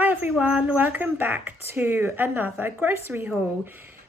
Hi everyone, welcome back to another grocery haul.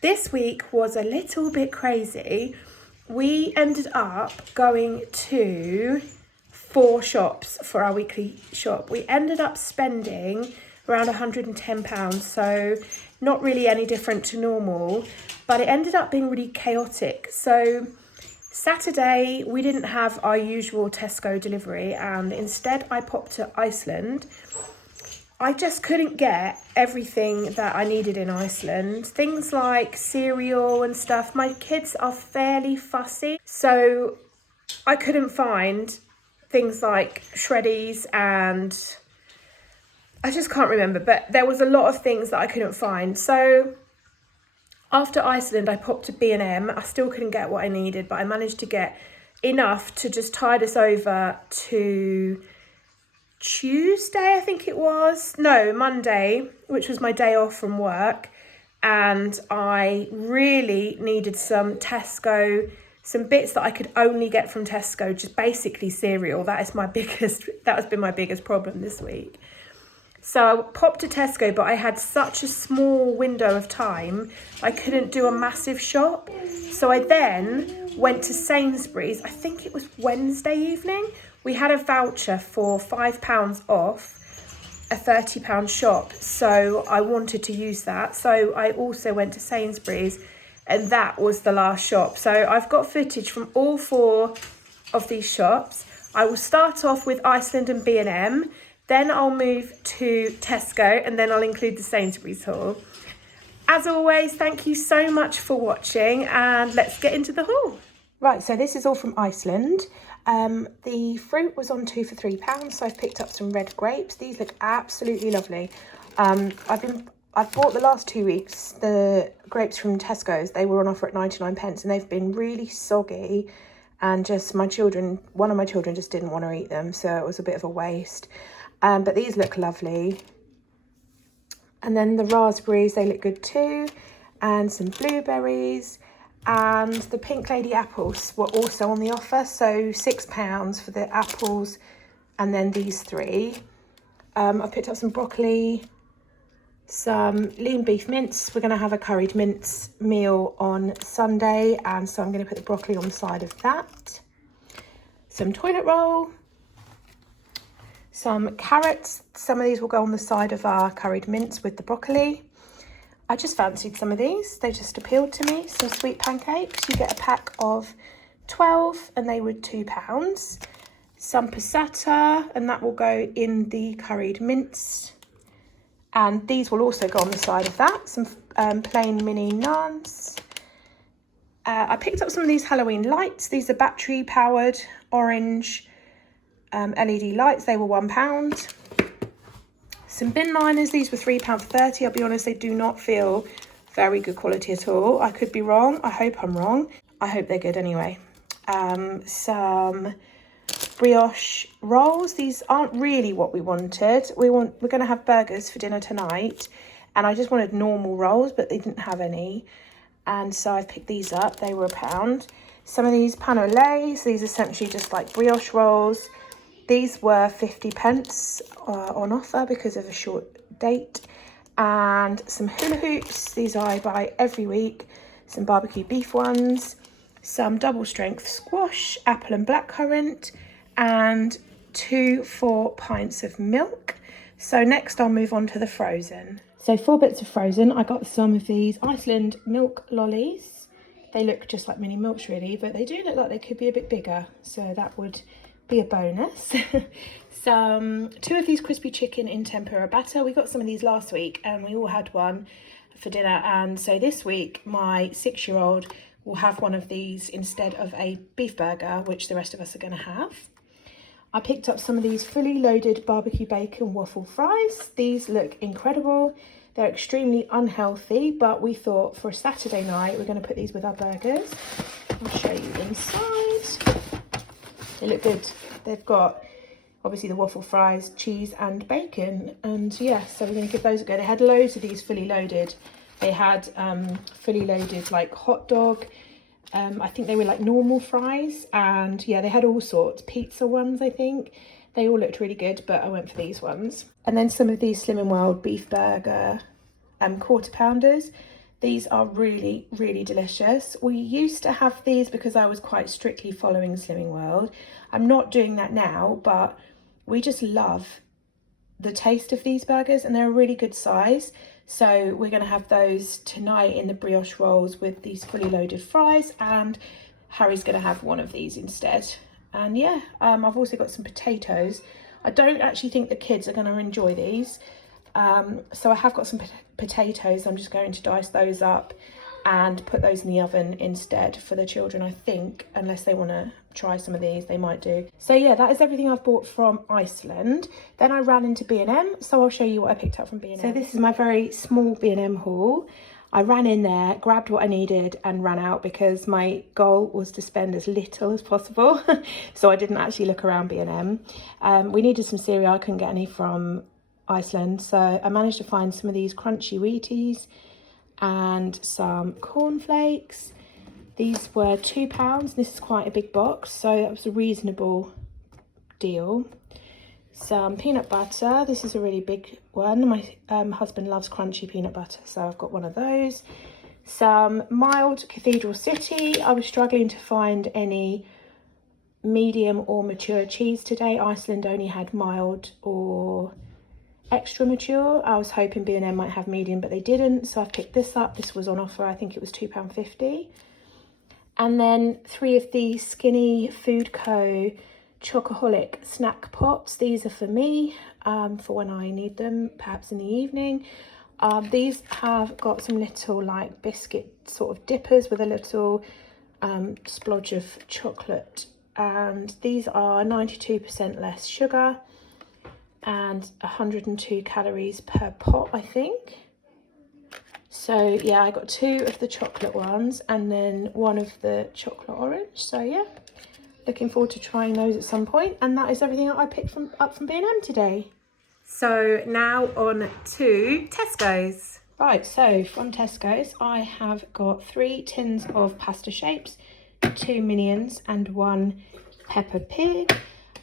This week was a little bit crazy. We ended up going to 4 shops for our weekly shop. We ended up spending around £110, so not really any different to normal, but it ended up being really chaotic. So Saturday we didn't have our usual Tesco delivery, and instead I popped to Iceland. I just couldn't get everything that I needed in Iceland. Things like cereal and stuff. My kids are fairly fussy, so I couldn't find things like shreddies, and I just can't remember, but there was a lot of things that I couldn't find. So after Iceland, I popped to B&M. I still couldn't get what I needed, but I managed to get enough to just tide us over to Tuesday, I think it was. No, Monday, which was my day off from work. And I really needed some Tesco, some bits that I could only get from Tesco, just basically cereal. That has been my biggest problem this week. So I popped to Tesco, but I had such a small window of time, I couldn't do a massive shop. So I then went to Sainsbury's, I think it was Wednesday evening. We had a voucher for £5 off a £30 shop, so I wanted to use that. So I also went to Sainsbury's, and that was the last shop. So I've got footage from all 4 of these shops. I will start off with Iceland and B&M, then I'll move to Tesco, and then I'll include the Sainsbury's haul. As always, thank you so much for watching, and let's get into the haul. Right, so this is all from Iceland. The fruit was on 2 for £3, so I've picked up some red grapes. These look absolutely lovely. I've bought the last 2 weeks the grapes from Tesco's. They were on offer at 99p, and they've been really soggy, and just one of my children just didn't want to eat them, so it was a bit of a waste. But these look lovely. And then the raspberries, they look good too, and some blueberries. And the Pink Lady apples were also on the offer, so £6 for the apples, and then these 3. I picked up some broccoli, some lean beef mince. We're going to have a curried mince meal on Sunday, and so I'm going to put the broccoli on the side of that. Some toilet roll, some carrots. Some of these will go on the side of our curried mince with the broccoli. I just fancied some of these. They just appealed to me. Some sweet pancakes. You get a pack of 12 and they were £2. Some passata, and that will go in the curried mince. And these will also go on the side of that. Some plain mini naans. I picked up some of these Halloween lights. These are battery powered orange LED lights. They were £1. Some bin liners, these were £3.30. I'll be honest, they do not feel very good quality at all. I could be wrong. I hope I'm wrong. I hope they're good anyway. Some brioche rolls. These aren't really what we wanted. We're going to have burgers for dinner tonight, and I just wanted normal rolls, but they didn't have any. And so I've picked these up. They were £1. Some of these pain au lait, these are essentially just like brioche rolls. These were 50p on offer because of a short date. And some hula hoops. These I buy every week. Some barbecue beef ones. Some double strength squash, apple and blackcurrant. And 2 4 pints of milk. So next I'll move on to the frozen. So 4 bits of frozen. I got some of these Iceland milk lollies. They look just like mini milks really, but they do look like they could be a bit bigger. So that would be a bonus. 2 of these crispy chicken in tempura batter. We got some of these last week and we all had one for dinner, and so this week my 6-year-old will have one of these instead of a beef burger, which the rest of us are going to have. I picked up some of these fully loaded barbecue bacon waffle fries. These look incredible. They're extremely unhealthy, but we thought for a Saturday night we're going to put these with our burgers. I'll show you inside. They look good. They've got obviously the waffle fries, cheese and bacon, and yeah, so we're going to give those a go. They had loads of these fully loaded. They had fully loaded like hot dog. I think they were like normal fries, and yeah, they had all sorts. Pizza ones, I think. They all looked really good, but I went for these ones. And then some of these Slimming World beef burger quarter pounders. These are really, really delicious. We used to have these because I was quite strictly following Slimming World. I'm not doing that now, but we just love the taste of these burgers, and they're a really good size. So we're going to have those tonight in the brioche rolls with these fully loaded fries, and Harry's going to have one of these instead. And yeah, I've also got some potatoes. I don't actually think the kids are going to enjoy these. So I have got some potatoes. I'm just going to dice those up and put those in the oven instead for the children, I think, unless they want to try some of these, they might do. So yeah, that is everything I've bought from Iceland. Then I ran into B&M, so I'll show you what I picked up from B&M. So this is my very small B&M haul. I ran in there, grabbed what I needed and ran out because my goal was to spend as little as possible. So I didn't actually look around B&M. We needed some cereal. I couldn't get any from Iceland, so I managed to find some of these crunchy Wheaties and some cornflakes. These were £2. This is quite a big box, so that was a reasonable deal. Some peanut butter. This is a really big one. My husband loves crunchy peanut butter, so I've got one of those. Some mild Cathedral City. I was struggling to find any medium or mature cheese today. Iceland only had mild or extra mature. I was hoping B&M might have medium, but they didn't, so I've picked this up. This was on offer. I think it was £2.50. And then 3 of the Skinny Food Co Chocoholic snack pots. These are for me, for when I need them, perhaps in the evening. These have got some little like biscuit sort of dippers with a little splodge of chocolate, and these are 92% less sugar and 102 calories per pot, I think. So yeah, I got 2 of the chocolate ones and then 1 of the chocolate orange. So yeah, looking forward to trying those at some point. And that is everything that I picked up from B&M today. So now on to Tesco's. Right, so from Tesco's I have got 3 tins of pasta shapes, 2 Minions and 1 Peppa Pig,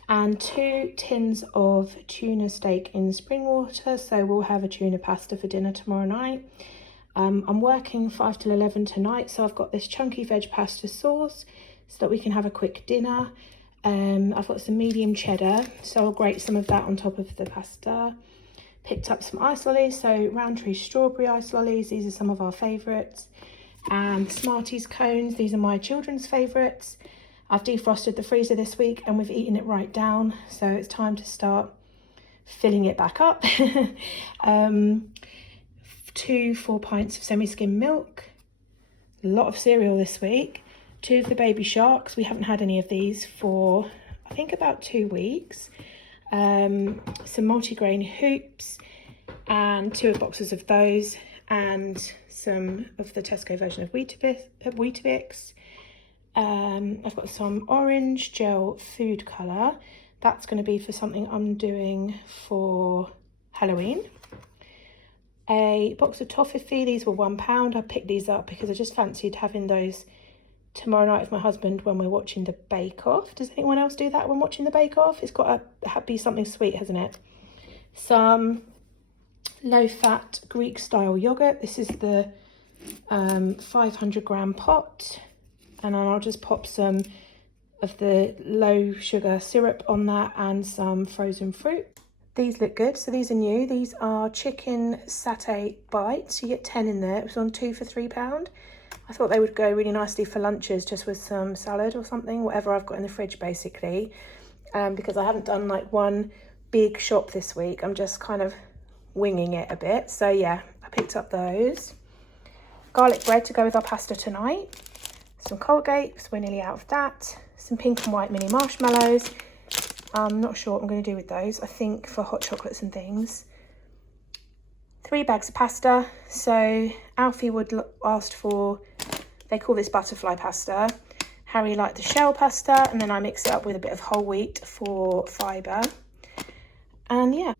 and 2 tins of tuna steak in spring water. So we'll have a tuna pasta for dinner tomorrow night. I'm working 5 till 11 tonight, so I've got this chunky veg pasta sauce so that we can have a quick dinner. I've got some medium cheddar, so I'll grate some of that on top of the pasta. Picked up some ice lollies, so Roundtree strawberry ice lollies. These are some of our favourites. And Smarties cones, these are my children's favourites. I've defrosted the freezer this week and we've eaten it right down, so it's time to start filling it back up. 2 4 pints of semi-skim milk, a lot of cereal this week, 2 of the baby sharks. We haven't had any of these for I think about 2 weeks. Some multigrain hoops and 2 boxes of those, and some of the Tesco version of Weetabix. I've got some orange gel food colour. That's going to be for something I'm doing for Halloween. A box of toffee. These were £1. I picked these up because I just fancied having those tomorrow night with my husband when we're watching the Bake Off. Does anyone else do that when watching the Bake Off? It's got to be something sweet, hasn't it? Some low-fat Greek-style yogurt. This is the 500-gram pot. And then I'll just pop some of the low-sugar syrup on that and some frozen fruit. These look good. So these are new. These are chicken satay bites. You get 10 in there. It was on 2 for £3. I thought they would go really nicely for lunches, just with some salad or something, whatever I've got in the fridge basically. Because I haven't done like one big shop this week. I'm just kind of winging it a bit. So yeah, I picked up those. Garlic bread to go with our pasta tonight. Some Colgate, because we're nearly out of that. Some pink and white mini marshmallows. I'm not sure what I'm going to do with those. I think for hot chocolates and things. 3 bags of pasta. So Alfie asked for, they call this butterfly pasta. Harry liked the shell pasta, and then I mix it up with a bit of whole wheat for fibre. And yeah,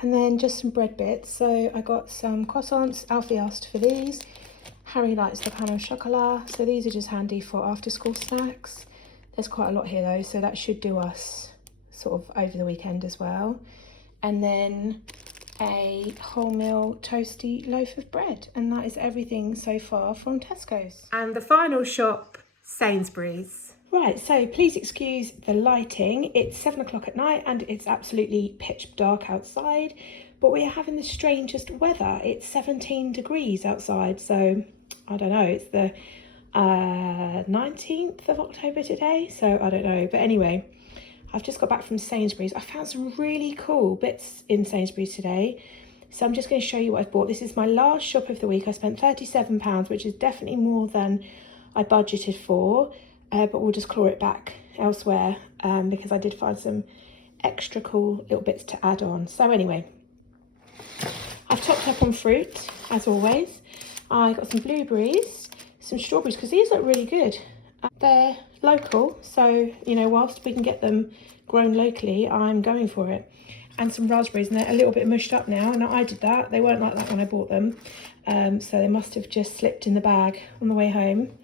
and then just some bread bits. So I got some croissants. Alfie asked for these. Harry likes the pain au chocolat, so these are just handy for after school snacks. There's quite a lot here though, so that should do us sort of over the weekend as well. And then a wholemeal toasty loaf of bread. And that is everything so far from Tesco's. And the final shop, Sainsbury's. Right, so please excuse the lighting. It's 7 o'clock at night and it's absolutely pitch dark outside, but we are having the strangest weather. It's 17 degrees outside, so I don't know, it's the 19th of October today, so I don't know. But anyway, I've just got back from Sainsbury's. I found some really cool bits in Sainsbury's today, so I'm just going to show you what I've bought. This is my last shop of the week. I spent £37, which is definitely more than I budgeted for. But we'll just claw it back elsewhere because I did find some extra cool little bits to add on. So anyway, I've topped up on fruit, as always. I got some blueberries, some strawberries, because these look really good. They're local, so, you know, whilst we can get them grown locally, I'm going for it. And some raspberries, and they're a little bit mushed up now, and I did that. They weren't like that when I bought them, so they must have just slipped in the bag on the way home.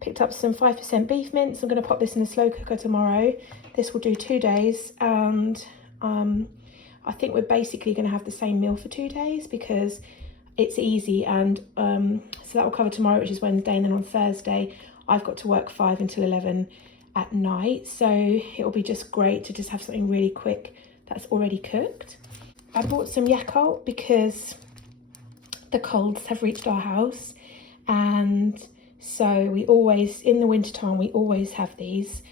Picked up some 5% beef mince. I'm going to pop this in a slow cooker tomorrow. This will do 2 days, and I think we're basically going to have the same meal for 2 days because it's easy. And so that will cover tomorrow, which is Wednesday, and then on Thursday I've got to work 5 until 11 at night, so it will be just great to just have something really quick that's already cooked. I bought some Yakult because the colds have reached our house, and so we always, in the winter time, we always have these.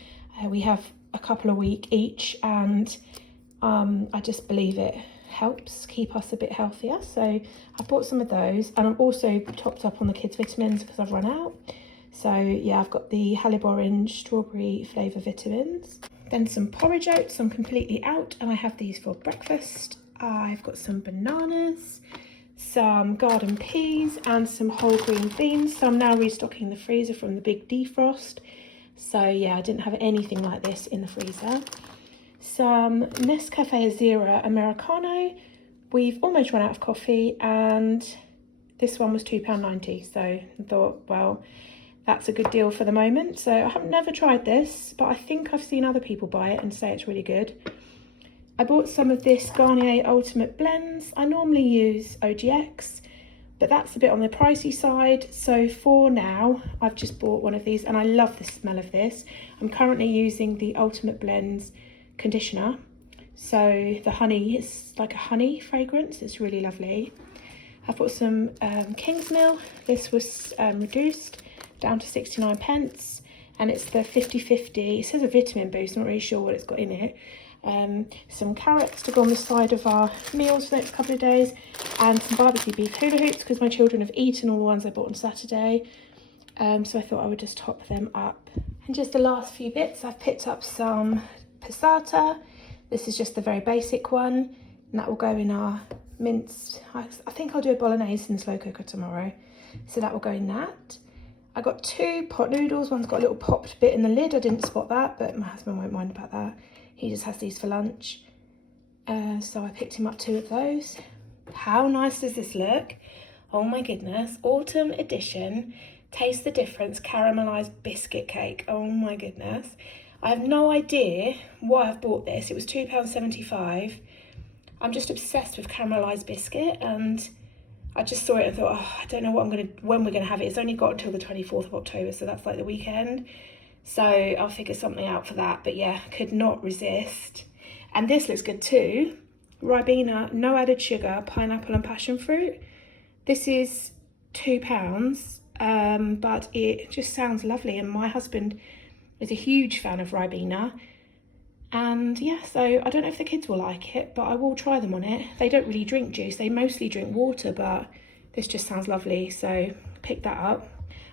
We have a couple a week each, and I just believe it helps keep us a bit healthier. So I bought some of those, and I've also topped up on the kids' vitamins because I've run out. So yeah, I've got the Halib Orange strawberry flavour vitamins. Then some porridge oats, I'm completely out, and I have these for breakfast. I've got some bananas, some garden peas, and some whole green beans. So I'm now restocking the freezer from the big defrost. So yeah, I didn't have anything like this in the freezer. Some Nescafe Zero Americano. We've almost run out of coffee, and this one was £2.90. So I thought, well, that's a good deal for the moment. So I have never tried this, but I think I've seen other people buy it and say it's really good. I bought some of this Garnier Ultimate Blends. I normally use OGX, but that's a bit on the pricey side. So for now, I've just bought one of these, and I love the smell of this. I'm currently using the Ultimate Blends conditioner. So the honey is like a honey fragrance. It's really lovely. I've bought some Kingsmill. This was reduced down to 69p, and it's the 50/50. It says a vitamin boost. I'm not really sure what it's got in it. Some carrots to go on the side of our meals for the next couple of days, and some barbecue beef hula hoops because my children have eaten all the ones I bought on Saturday, so I thought I would just top them up. And just the last few bits, I've picked up some passata. This is just the very basic one, and that will go in our mince. I think I'll do a bolognese in the slow cooker tomorrow, so that will go in that. I got 2 pot noodles. One's got a little popped bit in the lid. I didn't spot that, but my husband won't mind about that. He just has these for lunch. So I picked him up 2 of those. How nice does this look? Oh my goodness. Autumn edition. Taste the difference. Caramelised biscuit cake. Oh my goodness. I have no idea why I've bought this. It was £2.75. I'm just obsessed with caramelised biscuit, and I just saw it and thought, oh, I don't know when we're gonna have it. It's only got until the 24th of October, so that's like the weekend. So I'll figure something out for that. But yeah, could not resist. And this looks good too. Ribena, no added sugar, pineapple and passion fruit. This is £2, but it just sounds lovely. And my husband is a huge fan of Ribena. And yeah, so I don't know if the kids will like it, but I will try them on it. They don't really drink juice. They mostly drink water, but this just sounds lovely. So pick that up.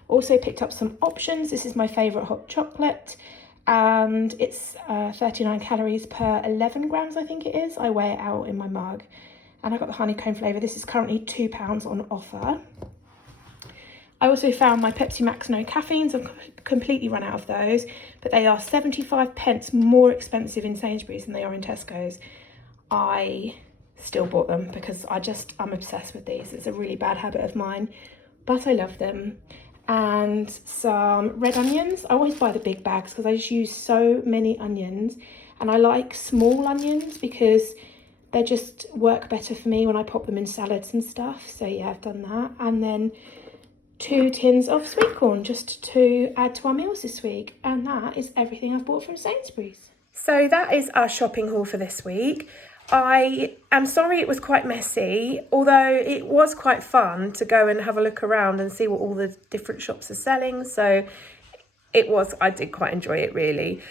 Also picked up some options. This is my favourite hot chocolate, and it's 39 calories per 11 grams, I think it is. I weigh it out in my mug. And I got the honeycomb flavour. This is currently £2 on offer. I also found my Pepsi Max no caffeines. I've completely run out of those, but they are 75p more expensive in Sainsbury's than they are in Tesco's. I still bought them because I'm obsessed with these. It's a really bad habit of mine, but I love them. And some red onions. I always buy the big bags because I just use so many onions. and I like small onions because they just work better for me when I pop them in salads and stuff. So yeah, I've done that. And then 2 tins of sweet corn just to add to our meals this week. And that is everything I've bought from Sainsbury's. So that is our shopping haul for this week. I am sorry it was quite messy, although it was quite fun to go and have a look around and see what all the different shops are selling. So I did quite enjoy it really.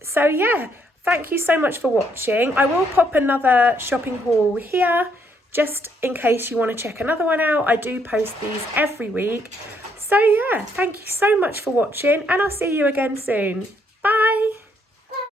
So yeah, thank you so much for watching. I will pop another shopping haul here just in case you want to check another one out. I do post these every week. So yeah, thank you so much for watching, and I'll see you again soon. Bye.